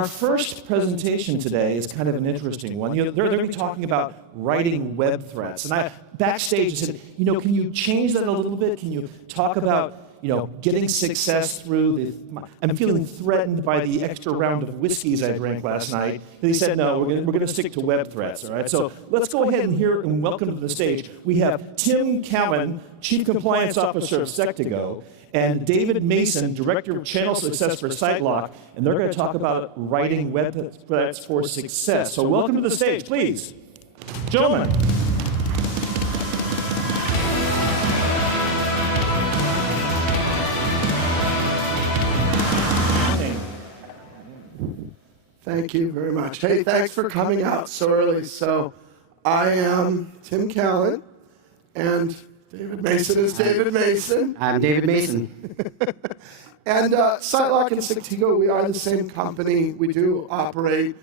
our first presentation today is kind of an interesting one. They're going to be talking about writing web threats. And I backstage said, can you change that a little bit? Can you talk about, getting success through I'm feeling threatened by the extra round of whiskeys I drank last night. And he said, no, we're going to stick to web threats, all right? So let's go ahead and hear and welcome to the stage. We have Tim Callan, Chief Compliance Officer of Sectigo, and David Mason, Director of Channel Success for SiteLock, and they're going to talk about writing web threats for success. So welcome to the stage, please. Gentlemen. Thank you very much. Hey, thanks for coming out so early. So I am Tim Callan, and David Mason is David Mason. I'm David Mason. And SiteLock and Sectigo, we are the same company. We do operate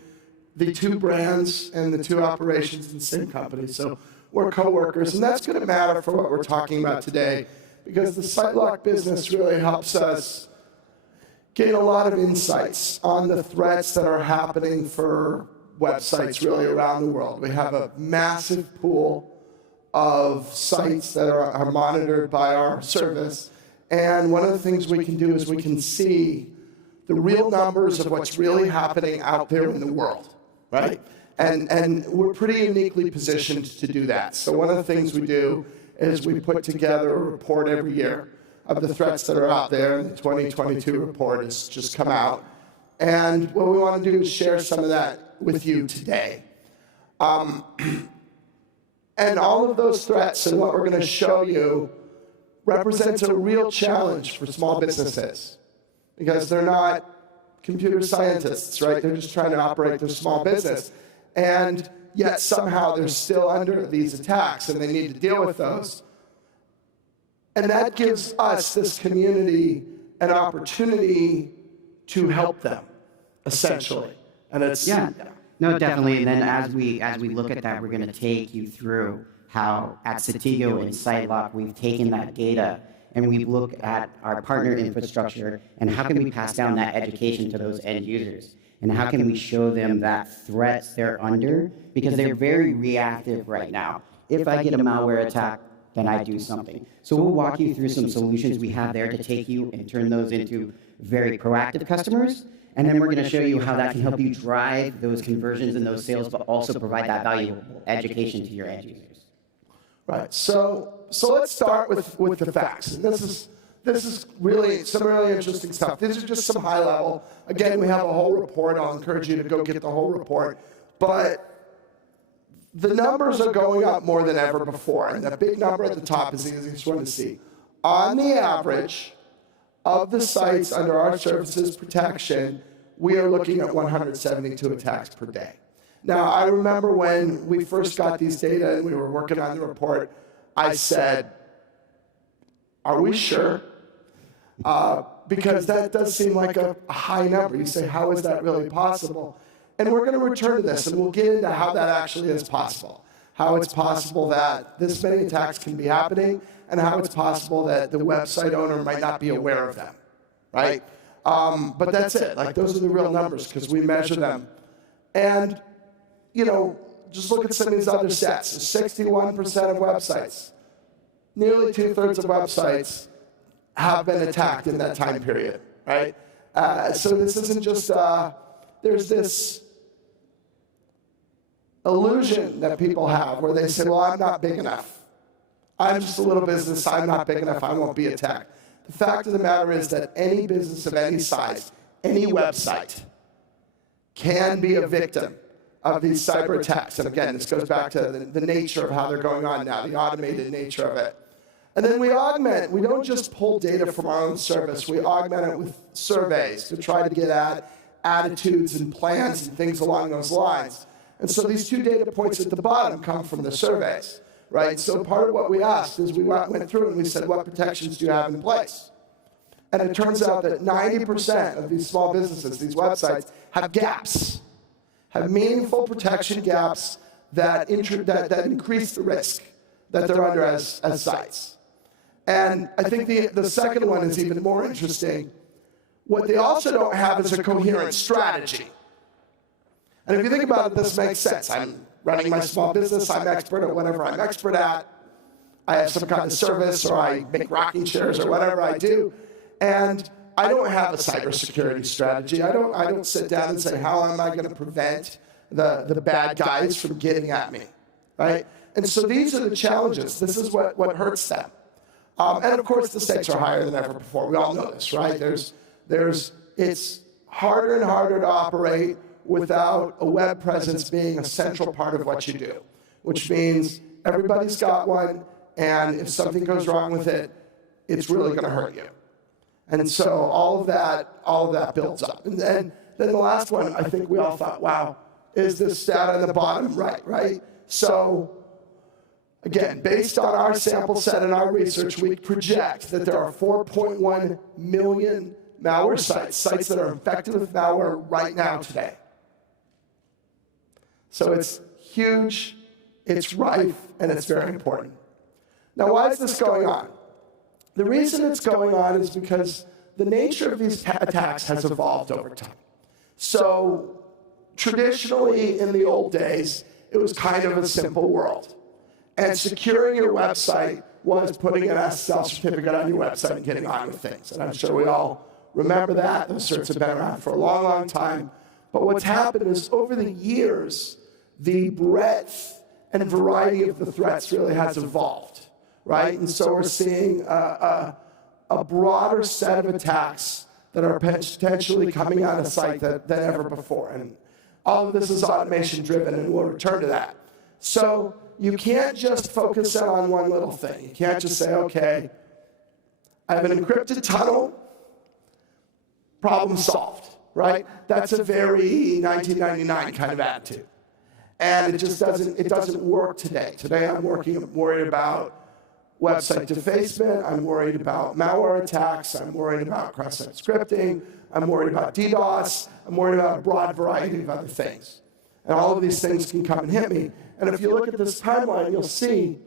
the two brands and the two operations in the same company. So we're co-workers, and that's going to matter for what we're talking about today, because the SiteLock business really helps us gain a lot of insights on the threats that are happening for websites really around the world. We have a massive pool of sites that are monitored by our service. And one of the things we can do is we can see the real numbers of what's really happening out there in the world, right? And we're pretty uniquely positioned to do that. So one of the things we do is we put together a report every year of the threats that are out there, and the 2022 report has just come out. And what we want to do is share some of that with you today. And all of those threats and what we're going to show you represents a real challenge for small businesses, because they're not computer scientists, right? They're just trying to operate their small business. And yet somehow they're still under these attacks, and they need to deal with those. And that gives us, this community, an opportunity to help them, essentially. And it's No, definitely. And then as we look at that, we're going to take you through how at Sectigo and SiteLock we've taken that data and we look at our partner infrastructure and how can we pass down that education to those end users, and how can we show them that threats they're under, because they're very reactive right now. If I get a malware attack, then I do something. So we'll walk you through some solutions we have there to take you and turn those into very proactive customers. And then we're going to show you how that can help you drive those conversions and those sales, but also provide that valuable education to your end users. Right. So let's start with the facts. And this is really some really interesting stuff. These are just some high level. Again, we have a whole report. I'll encourage you to go get the whole report. But the numbers are going up more than ever before. And the big number at the top is the easiest one to see. On the average of the sites under our services protection, we are looking at 172 attacks per day. Now, I remember when we first got these data and we were working on the report, I said, are we sure? Because that does seem like a high number. You say, how is that really possible? And we're going to return to this, and we'll get into how that actually is possible. How it's possible that this many attacks can be happening, and how it's possible that the website owner might not be aware of them, right? But that's it. Like, those are the real numbers, because we measure them. And, just look at some of these other stats. 61% of websites, nearly 2/3 of websites have been attacked in that time period, right? So this isn't just, there's this illusion that people have where they say, well, I'm not big enough. I'm just a little business. I'm not big enough. I won't be attacked. The fact of the matter is that any business of any size, any website, can be a victim of these cyber attacks. And again, this goes back to the nature of how they're going on now, the automated nature of it. And then we augment. We don't just pull data from our own service. We augment it with surveys to try to get at attitudes and plans and things along those lines. And so these two data points at the bottom come from the surveys, right? So part of what we asked is we went through and we said, what protections do you have in place? And it turns out that 90% of these small businesses, these websites, have gaps, have meaningful protection gaps that increase the risk that they're under as sites. And I think the second one is even more interesting. What they also don't have is a coherent strategy, And if you think about it, this makes sense. I'm running my small business. I'm expert at whatever I'm expert at. I have some kind of service, or I make rocking chairs, or whatever I do. And I don't have a cybersecurity strategy. I don't sit down and say, how am I going to prevent the bad guys from getting at me, right? And so these are the challenges. This is what hurts them. And of course, the stakes are higher than ever before. We all know this, right? It's harder and harder to operate without a web presence being a central part of what you do, which means everybody's got one, and if something goes wrong with it, it's really going to hurt you. And so all of that builds up. And then the last one, I think we all thought, wow, is this stat on the bottom right? So again, based on our sample set and our research, we project that there are 4.1 million malware sites that are infected with malware right now today. So it's huge, it's rife, and it's very important. Now, why is this going on? The reason it's going on is because the nature of these attacks has evolved over time. So traditionally, in the old days, it was kind of a simple world. And securing your website was putting an SSL certificate on your website and getting on with things. And I'm sure we all remember that. Those certs have been around for a long, long time. But what's happened is over the years, the breadth and variety of the threats really has evolved, right? And so we're seeing a broader set of attacks that are potentially coming on a site than ever before. And all of this is automation driven, and we'll return to that. So you can't just focus in on one little thing. You can't just say, okay, I have an encrypted tunnel, problem solved, right? That's a very 1999 kind of attitude. And it just doesn't work today. Today I'm worried about website defacement, I'm worried about malware attacks, I'm worried about cross-site scripting, I'm worried about DDoS, I'm worried about a broad variety of other things. And all of these things can come and hit me. And if you look at this timeline, you'll see,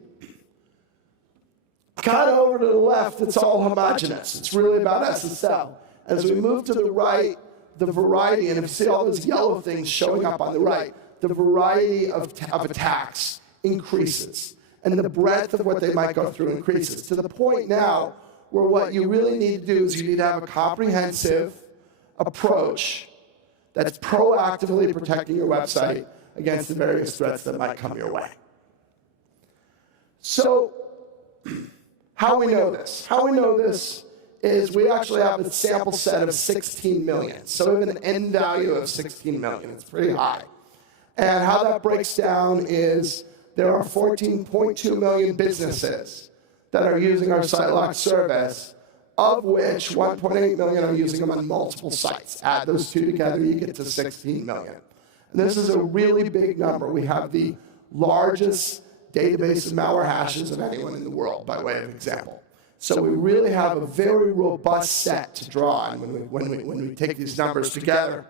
kind of over to the left, it's all homogeneous. It's really about SSL. As we move to the right, the variety, and if you see all those yellow things showing up on the right, the variety of attacks increases. And the breadth of what they might go through increases to the point now where what you really need to do is you need to have a comprehensive approach that's proactively protecting your website against the various threats that might come your way. So how we know this? How we know this is we actually have a sample set of 16 million. So we have an end value of 16 million. It's pretty high. And how that breaks down is there are 14.2 million businesses that are using our SiteLock service, of which 1.8 million are using them on multiple sites. Add those two together, you get to 16 million. And this is a really big number. We have the largest database of malware hashes of anyone in the world, by way of example. So we really have a very robust set to draw on when we take these numbers together.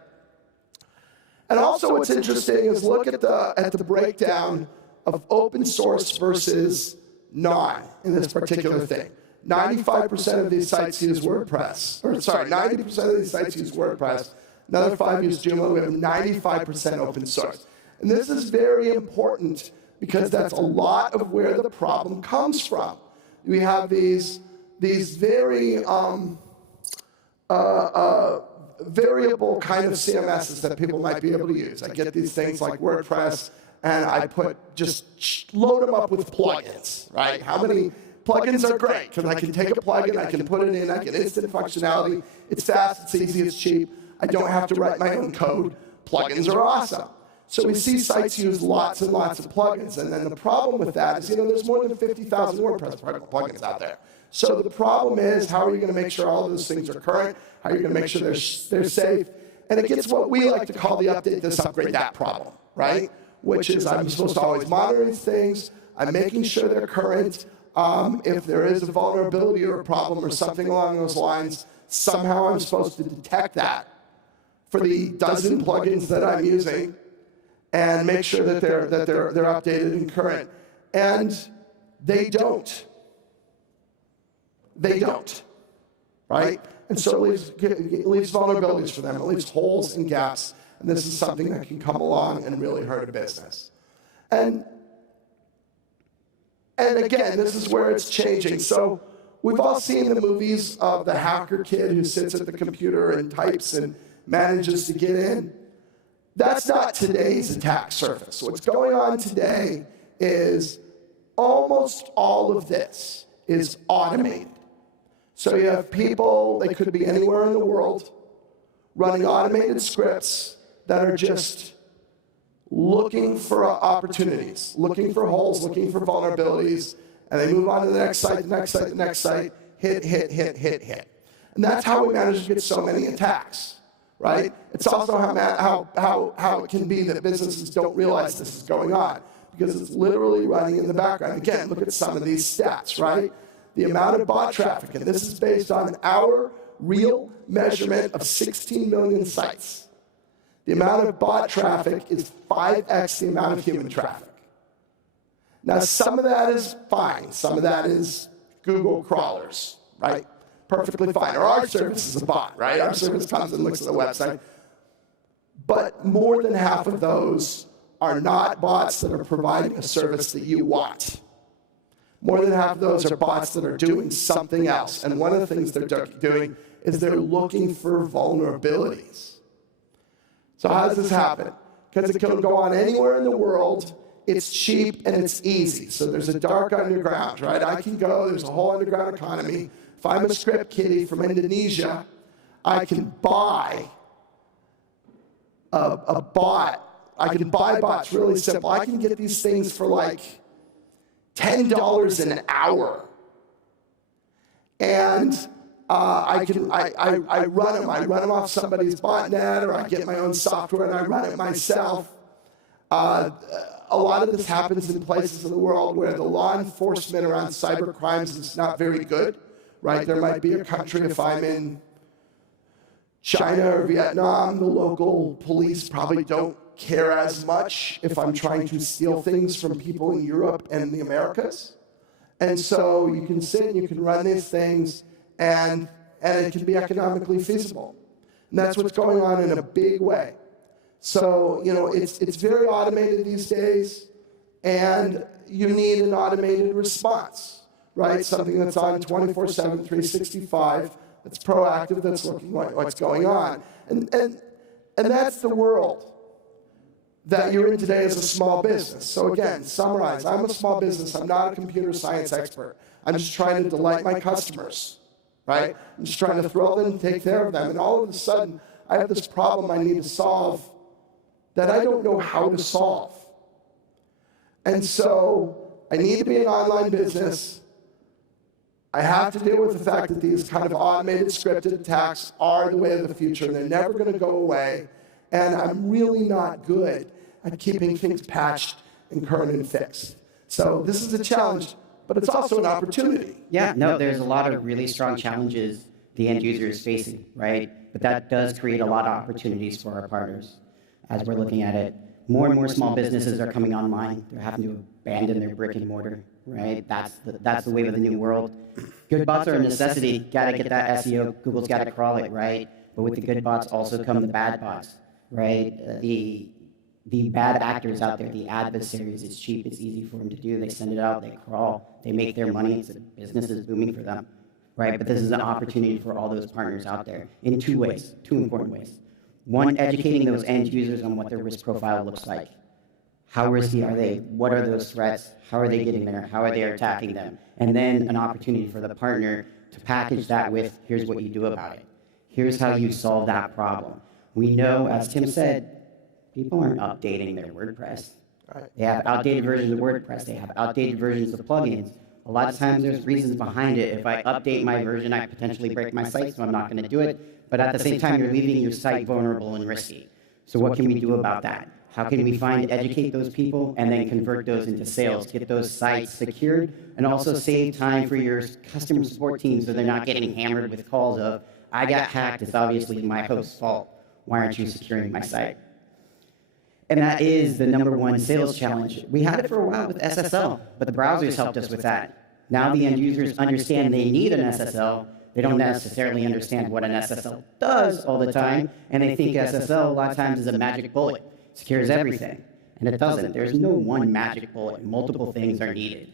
And also what's interesting is look at the breakdown of open source versus non in this particular thing. 95% of these sites use WordPress. 90% of these sites use WordPress. Another 5 use Joomla. We have 95% open source. And this is very important because that's a lot of where the problem comes from. We have these very variable kind of CMSs that people might be able to use. I get these things like WordPress, and I just load them up with plugins, right? How many plugins are great? Because I can take a plugin, I can put it in, I get instant functionality. It's fast, it's easy, it's cheap. I don't have to write my own code. Plugins are awesome. So we see sites use lots and lots of plugins, and then the problem with that is, there's more than 50,000 WordPress plugins out there. So the problem is, how are you going to make sure all of those things are current? How are you going to make sure they're safe? And it gets what we like to call the update this, upgrade that problem, right? Which is I'm supposed to always monitor these things. I'm making sure they're current. If there is a vulnerability or a problem or something along those lines, somehow I'm supposed to detect that for the dozen plugins that I'm using and make sure that they're updated and current. And they don't. They don't, right? And so it leaves vulnerabilities for them. It leaves holes and gaps. and this is something that can come along and really hurt a business. And again, this is where it's changing. So we've all seen the movies of the hacker kid who sits at the computer and types and manages to get in. That's not today's attack surface. What's going on today is almost all of this is automated. So you have people, they could be anywhere in the world, running automated scripts that are just looking for opportunities, looking for holes, looking for vulnerabilities, and they move on to the next site, the next site, the next site, hit. And that's how we manage to get so many attacks, right? It's also how it can be that businesses don't realize this is going on, because it's literally running in the background. Again, look at some of these stats, right? The amount of bot traffic, and this is based on our real measurement of 16 million sites. The amount of bot traffic is 5x the amount of human traffic. Now, some of that is fine. Some of that is Google crawlers, right? Perfectly fine. Or our service is a bot, right? Our service comes and looks at the website. But more than half of those are not bots that are providing a service that you want. More than half of those are bots that are doing something else. And one of the things they're doing is they're looking for vulnerabilities. So how does this happen? Because it can go on anywhere in the world. It's cheap and it's easy. So there's a dark underground, right? I can go, there's a whole underground economy. If I'm a script kiddie from Indonesia, I can buy a bot. I can buy bots really simple. I can get these things for like $10 an hour. And I run them. I run them off somebody's botnet, or I get my own software and I run it myself. A lot of this happens in places in the world where the law enforcement around cyber crimes is not very good, right? There might be a country, if I'm in China or Vietnam, the local police probably don't care as much if I'm trying to steal things from people in Europe and the Americas. And so you can sit and you can run these things, and it can be economically feasible. And that's what's going on in a big way. So, it's very automated these days, and you need an automated response, right? Something that's on 24/7, 365, that's proactive, that's looking at what's going on. And that's the world that you're in today as a small business. So again, summarize, I'm a small business, I'm not a computer science expert. I'm just trying to delight my customers, right? I'm just trying to thrill them and take care of them. And all of a sudden, I have this problem I need to solve that I don't know how to solve. And so I need to be an online business. I have to deal with the fact that these kind of automated scripted attacks are the way of the future, and they're never going to go away. And I'm really not good at keeping things patched and current and fixed. So this is a challenge, but it's also an opportunity. Yeah, no, there's a lot of really strong challenges the end user is facing, right? But that does create a lot of opportunities for our partners as we're looking at it. More and more small businesses are coming online. They're having to abandon their brick and mortar, right? That's the wave of the new world. Good bots are a necessity. Got to get that SEO. Google's got to crawl it, right? But with the good bots also come the bad bots, right? The bad actors out there, the adversaries, it's cheap, it's easy for them to do. They send it out, they crawl, they make their money. It's a business is booming for them, right? But this is an opportunity for all those partners out there in two ways, two important ways. One, educating those end users on what their risk profile looks like. How risky are they? What are those threats? How are they getting there? How are they attacking them? And then an opportunity for the partner to package that with, here's what you do about it. Here's how you solve that problem. We know, as Tim said, people aren't updating their WordPress. They have outdated versions of WordPress. They have outdated versions of plugins. A lot of times there's reasons behind it. If I update my version, I potentially break my site, so I'm not going to do it. But at the same time, you're leaving your site vulnerable and risky. So what can we do about that? How can we educate those people, and then convert those into sales, get those sites secured, and also save time for your customer support team so they're not getting hammered with calls of, I got hacked, it's obviously my host's fault. Why aren't you securing my site? And that is the #1 sales challenge. We had it for a while with SSL, but the browsers helped us with that. Now the end users understand they need an SSL, they don't necessarily understand what an SSL does all the time, and they think SSL a lot of times is a magic bullet, secures everything, and it doesn't. There's no one magic bullet. Multiple things are needed.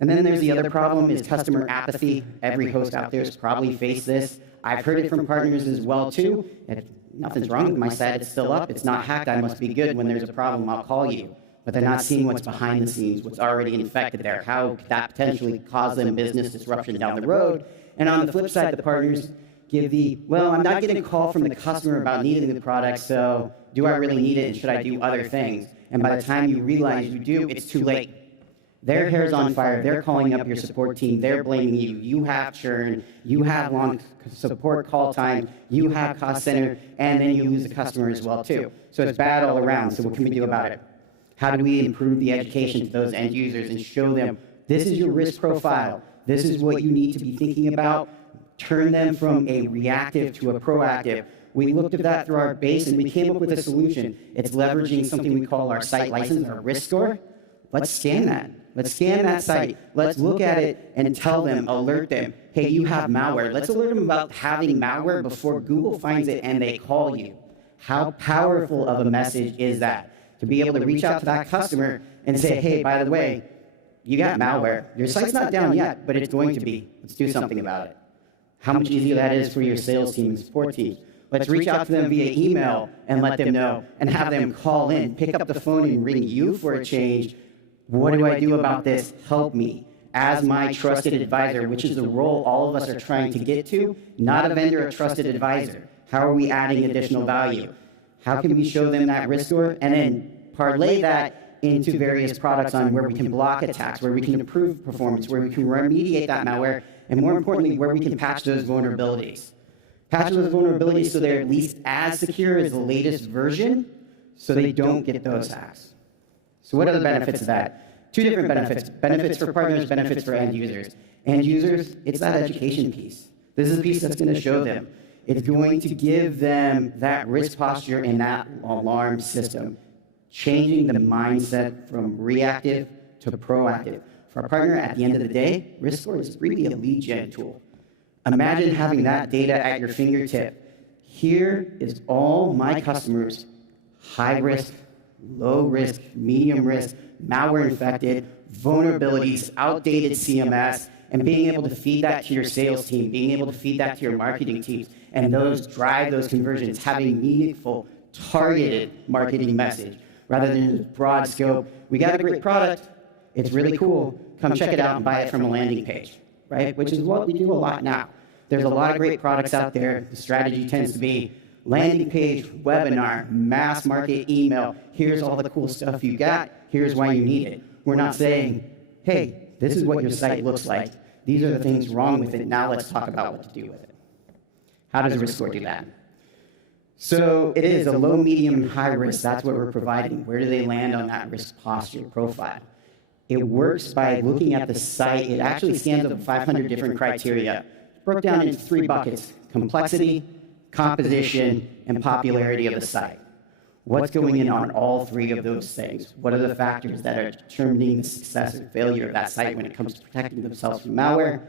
And then there's the other problem is customer apathy. Every host out there has probably faced this. I've heard it from partners as well, too. If nothing's wrong with my site, it's still up, it's not hacked, I must be good. When there's a problem, I'll call you. But they're not seeing what's behind the scenes, what's already infected there, how could that potentially cause them business disruption down the road. And on the flip side, the partners give well, I'm not getting a call from the customer about needing the product, so do I really need it, and should I do other things? And by the time you realize you do, it's too late. Their hair's on fire, they're calling up your support team, they're blaming you, you have churn, you have long support call time, you have cost center, and then you lose the customer as well too. So it's bad all around, so what can we do about it? How do we improve the education to those end users and show them, this is your risk profile, this is what you need to be thinking about, turn them from a reactive to a proactive. We looked at that through our base and we came up with a solution. It's leveraging something we call our site license, our Restore. Let's scan that. Let's scan that site. Let's look at it and tell them, alert them, hey, you have malware. Let's alert them about having malware before Google finds it and they call you. How powerful of a message is that? To be able to reach out to that customer and say, hey, by the way, you got malware. Your site's not down yet, but it's going to be. Let's do something about it. How much easier that is for your sales team and support team. Let's reach out to them via email and let them know and have them call in, pick up the phone and ring you for a change. What do I do about this? Help me. As my trusted advisor, which is the role all of us are trying to get to, not a vendor, a trusted advisor. How are we adding additional value? How can we show them that Restore and then parlay that into various products on where we can block attacks, where we can improve performance, where we can remediate that malware, and more importantly, where we can patch those vulnerabilities. Patch those vulnerabilities so they're at least as secure as the latest version so they don't get those hacks. So what are the benefits of that? Two different benefits. Benefits for partners, benefits for end users. End users, it's that education piece. This is the piece that's going to show them. It's going to give them that risk posture and that alarm system, changing the mindset from reactive to proactive. For our partner, at the end of the day, Restore is really a lead gen tool. Imagine having that data at your fingertip. Here is all my customers, high risk, low risk, medium risk, malware infected, vulnerabilities, outdated CMS, and being able to feed that to your sales team, being able to feed that to your marketing teams, and those drive those conversions, having meaningful, targeted marketing message, rather than broad scope. We got a great product, it's really cool, come check it out and buy it from a landing page, right? Which is what we do a lot now. There's a lot of great products out there. The strategy tends to be landing page, webinar, mass market email. Here's all the cool stuff you got. Here's why you need it. We're not saying, hey, this is what your site looks like. These are the things wrong with it. Now let's talk about what to do with it. How does Restore do that? So it is a low, medium, high risk. That's what we're providing. Where do they land on that risk posture profile? It works by looking at the site. It actually scans over 500 different criteria. It's broke down into 3 buckets: complexity, composition, and popularity of the site. What's going in on all 3 of those things? What are the factors that are determining the success or failure of that site when it comes to protecting themselves from malware?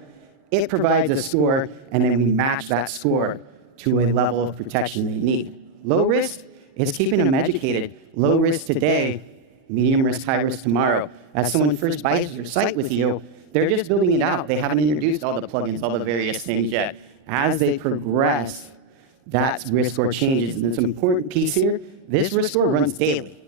It provides a score, and then we match that score to a level of protection they need. Low risk is keeping them educated. Low risk today, medium risk, high risk tomorrow. As someone first buys your site with you, they're just building it out. They haven't introduced all the plugins, all the various things yet. As they progress, that Restore changes. And it's an important piece here. This Restore runs daily.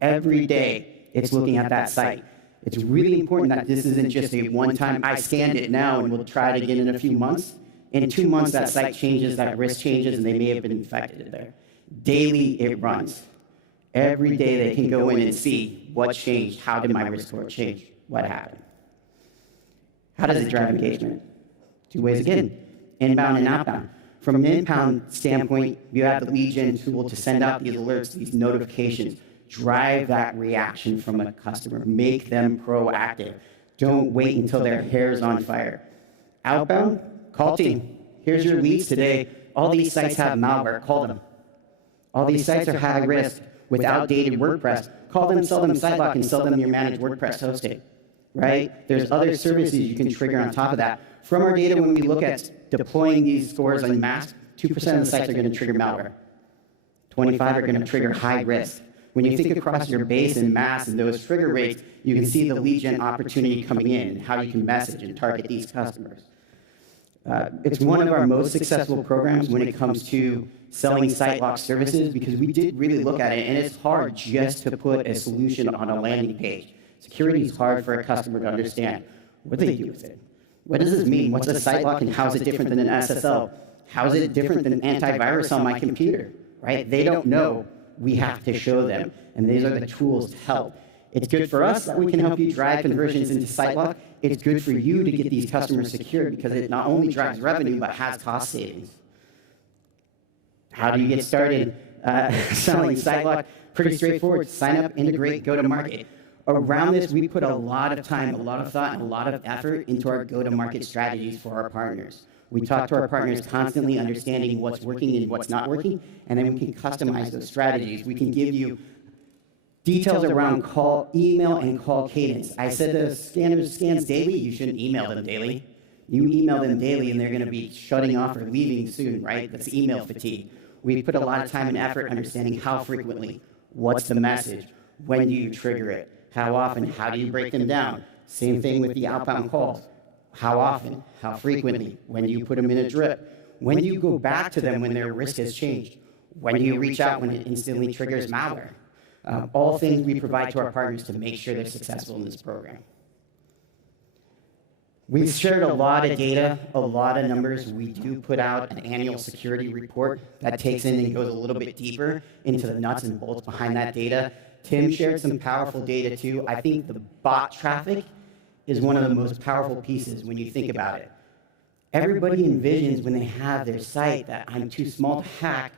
Every day, it's looking at that site. It's really important that this isn't just a one-time, I scanned it now and we'll try it again in a few months. In 2 months, that site changes, that risk changes, and they may have been infected there. Daily, it runs. Every day, they can go in and see what changed. How did my Restore change? What happened? How does it drive engagement? 2 ways again, inbound and outbound. From an inbound standpoint, you have the lead gen tool to send out these alerts, these notifications, drive that reaction from a customer, make them proactive. Don't wait until their hair's on fire. Outbound, call team. Here's your leads today. All these sites have malware. Call them. All these sites are high risk with outdated WordPress. Call them, sell them SiteLock, and sell them your managed WordPress hosting. right? There's other services you can trigger on top of that. From our data, when we look at deploying these scores en masse, 2% of the sites are going to trigger malware. 25 are going to trigger high risk. When you think across your base and mass and those trigger rates, you can see the lead gen opportunity coming in and how you can message and target these customers. It's one of our most successful programs when it comes to selling SiteLock services because we did really look at it, and it's hard just to put a solution on a landing page. Security is hard for a customer to understand. What do they do with it? What does this mean? What's a SiteLock and how is it different than an SSL? How is it different than antivirus on my computer? Right? They don't know. We have to show them, and these are the tools to help. It's good for us that we can help you drive conversions into SiteLock. It's good for you to get these customers secured because it not only drives revenue, but has cost savings. How do you get started selling SiteLock? Pretty straightforward. Sign up, integrate, go to market. Around this, we put a lot of time, a lot of thought, and a lot of effort into our go-to-market strategies for our partners. We talk to our partners constantly, understanding what's working and what's not working, and then we can customize those strategies. We can give you details around email and call cadence. I said the scans daily, you shouldn't email them daily. You email them daily and they're going to be shutting off or leaving soon, right? That's email fatigue. We put a lot of time and effort understanding how frequently, what's the message, when do you trigger it, how often, how do you break them down. Same thing with the outbound calls. How often, how frequently, when do you put them in a drip, when do you go back to them when their risk has changed, when do you reach out when it instantly triggers malware. All things we provide to our partners to make sure they're successful in this program. We've shared a lot of data, a lot of numbers. We do put out an annual security report that takes in and goes a little bit deeper into the nuts and bolts behind that data. Tim shared some powerful data too. I think the bot traffic is one of the most powerful pieces when you think about it. Everybody envisions when they have their site that I'm too small to hack.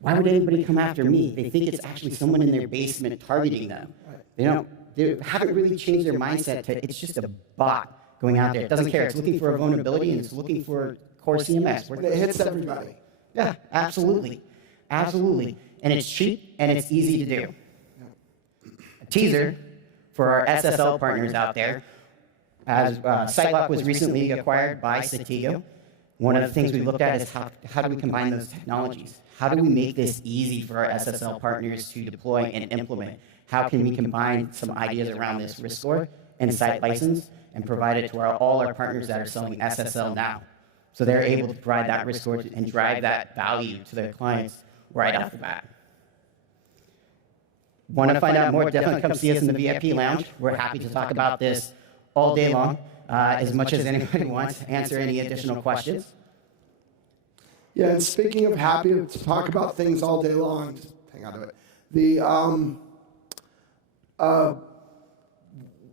Why would anybody come after me? They think it's actually someone in their basement targeting them. They haven't really changed their mindset to it's just a bot going out there. It doesn't care. It's looking for a vulnerability and it's looking for core CMS. And it hits everybody. Yeah, absolutely. Absolutely. And it's cheap and it's easy to do. A teaser for our SSL partners out there. As SiteLock was recently acquired by Sectigo, one of the things we looked at is how do we combine those technologies? How do we make this easy for our SSL partners to deploy and implement? How can we combine some ideas around this risk score and site license and provide it to all our partners that are selling SSL now? So they're able to provide that risk score and drive that value to their clients right off the bat. Want to find out more? Definitely come see us in the VIP lounge. We're happy to talk about this all day long, as much as anybody wants, answer any additional questions. Yeah, and speaking of happy to talk about things all day long, just hang on to it.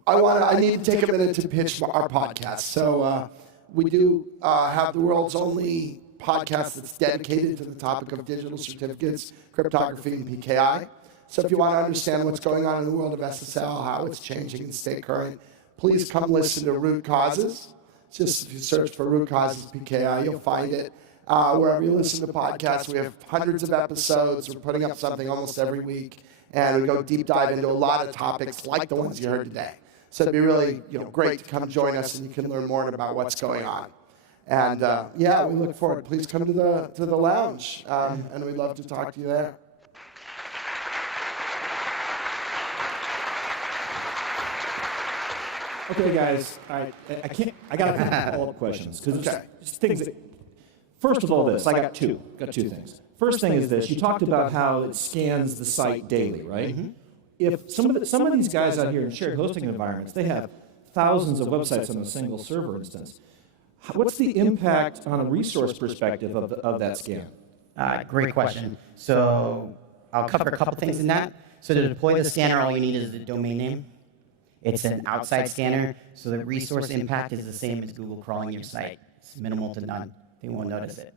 I need to take a minute to pitch our podcast. So we do have the world's only podcast that's dedicated to the topic of digital certificates, cryptography, and PKI. So if you want to understand what's going on in the world of SSL, how it's changing and stay current, please come listen to Root Causes. Just if you search for Root Causes PKI, you'll find it. Wherever you listen to podcasts, we have hundreds of episodes. We're putting up something almost every week, and we go deep dive into a lot of topics like the ones you heard today. So it'd be really great to come join us, and you can learn more about what's going on. And yeah, we look forward. Please come to the lounge, and we'd love to talk to you there. Okay, guys, I got a couple follow-up questions because just things that. First of all, I got two things. First thing is this: you talked about how it scans the site daily, right? Mm-hmm. If some of these guys out here in shared hosting environments, they have thousands of websites on a single server instance. What's the impact on a resource perspective of that scan? Great question. So I'll cover a couple things in that. So to deploy the scanner, all you need is the domain name. It's an outside scanner, so the resource impact is the same as Google crawling your site. It's minimal to none. They won't notice it.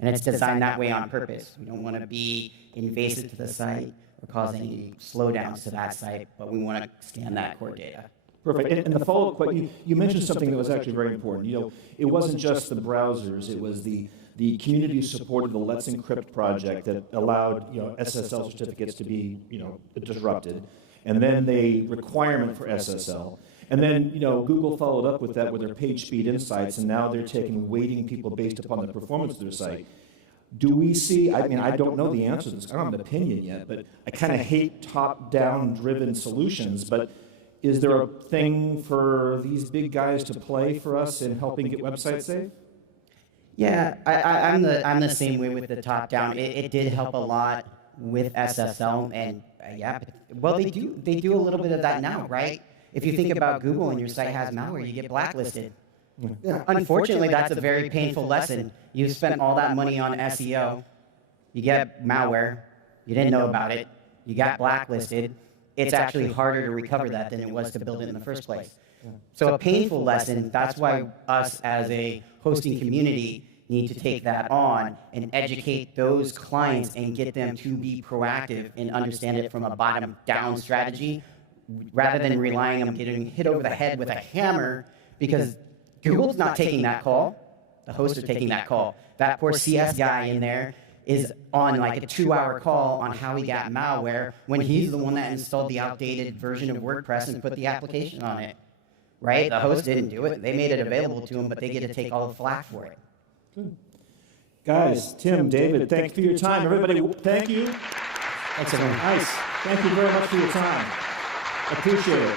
And it's designed that way on purpose. We don't want to be invasive to the site or cause any slowdowns to that site, but we want to scan that core data. Perfect. And the follow-up question, you mentioned something that was actually very important. It wasn't just the browsers, it was the community supported the Let's Encrypt project that allowed SSL certificates to be disrupted. And then the requirement for SSL. And then, Google followed up with that with their page speed insights, and now they're weighting people based upon the performance of their site. Do we see, I don't know the answer to this, I don't have an opinion yet, but I kind of hate top-down driven solutions, but is there a thing for these big guys to play for us in helping get websites saved? Yeah, I'm the same way with the top down. It did help a lot with SSL, and well, they do a little bit of that now, right? If you think about Google and your site has malware, you get blacklisted. Yeah. Unfortunately, that's a very painful lesson. You spent all that money on SEO, you get malware, you didn't know about it, you got blacklisted. It's actually harder to recover that than it was to build it in the first place. So a painful lesson, that's why us as a hosting community need to take that on and educate those clients and get them to be proactive and understand it from a bottom-down strategy rather than relying on getting hit over the head with a hammer, because Google's not taking that call. The hosts are taking that call. That poor CS guy in there is on like a 2-hour call on how he got malware when he's the one that installed the outdated version of WordPress and put the application on it. Right? The host didn't do it. They made it available to him, but they get to take all the flack for it. Good. Guys, Tim, David, thank you for your time. Everybody, thank you. Thanks, everyone. Nice. Thank you very much for your time. I appreciate it.